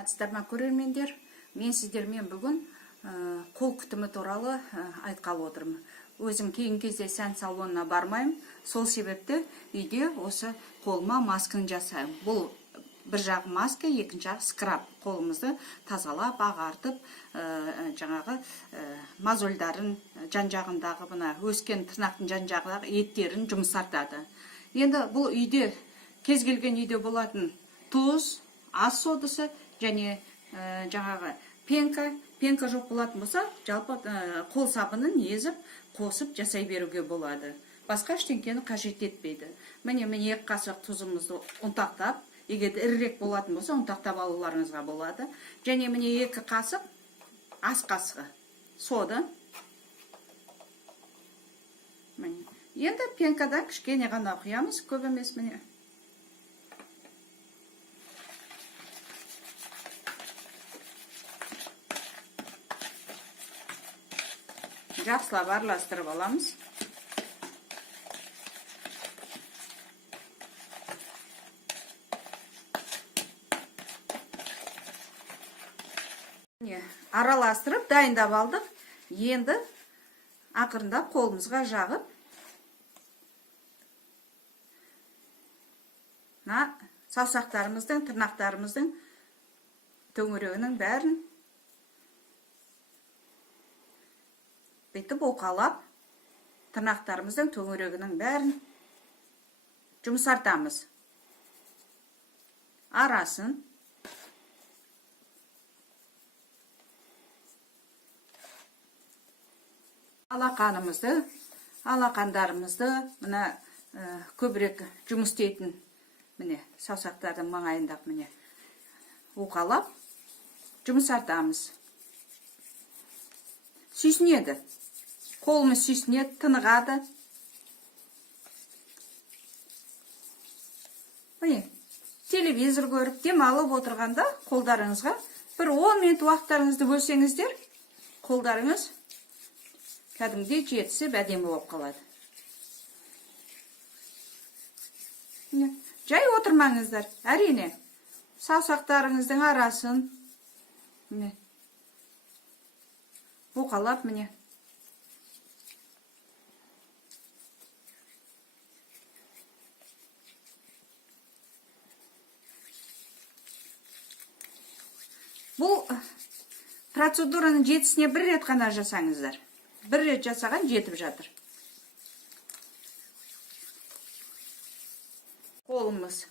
Атыстарма көрермендер, мен сіздермен бүгін қол күтімі туралы айтқалы отырмын. Өзім кейінгі кезде сән салонына бармаймын, сол себепті үйде осы қолыма масканы жасаймын. Бұл бір жағы маска, екінші жағы скраб. Қолымызды тазалап, ағартып, жаңағы мозольдарын жан-жағындағы мына өскен тырнақтың жан-жағындағы еттерін жұмсартады. Енді бұл үйде кез келген үйде болатын тұз, ас содасы және жаңағы пенка жоқ болатын болса, жалпы қол сабынын езіп, қосып жасай беруге болады. Басқа ештеңкені қажет етпейді. Міне 2 қасық тұзымызды ұнтақтап, егер ірірек болатын болса, ұнтақтап алуларыңызға болады. Және міне 2 қасық ас қасығы сода. Енді пенкадан кішкене ғана құямыз, көп емес міне. Жақсылап араластырып аламыз. Араластырып, дайындап алдық. Енді ақырындап қолымызға жағып, саусақтарымыздың, тырнақтарымыздың төңірегінің бәрін бүйтіп оқалап, тырнақтарымыздың төңірегінің бәрін жұмсартамыз. Арасын. Алақандарымызды, мына көбірек жұмыс істейтін, міне саусақтардың маңайындақ міне оқалап, жұмсартамыз. Сүйсінеді. Қолымыз сүйсінеді, тынығады. Телевизор көріп, демалып отырғанда қолдарыңызға бір 10 минут уақыттарыңызды бөлсеңіздер, қолдарыңыз кәдімгідей жетісіп әдемі болып қалады. Жай отырмаңыздар, әрине. Саусақтарыңыздың арасын оқалап міне. Бұл процедураның жетісіне 1 рет қана жасаңыздар. 1 рет жасаған жетіп жатыр. Қолымыз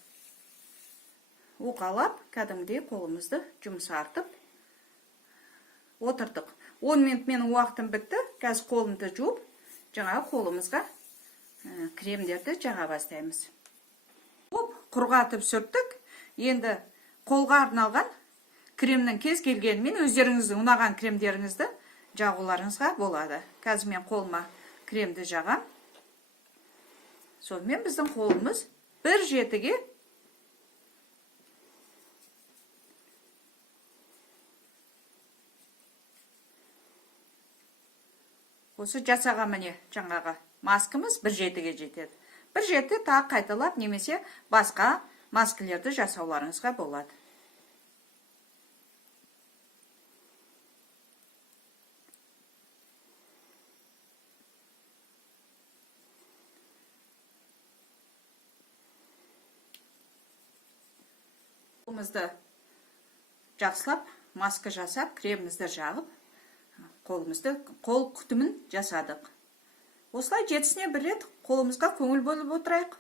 оқалап, кәдімгідей қолымызды жұмсартып отырдық. 10 минут менің уақытым бітті. Қазір қолымды жуып, жаңағы қолымызға кремдерді жаға бастаймыз. Құрғатып сүрттік. Енді қолға арналған кремнің кез келгенімен өздеріңіздің ұнаған кремдеріңізді жағуларыңызға болады. Қазір мен қолыма кремді жағам. Сонымен біздің қолымыз бір жетіге осы жасаған міне жаңағы маскамыз 1 жетіге жетеді. 1 жеті тағы қайталап немесе басқа маскалерді жасауларыңызға болады. Қолымызды жақсылап, маска жасап, кремімізді жағып, қол күтімін жасадық. Осылай жетісіне 1 рет қолымызға көңіл бөліп отырайық.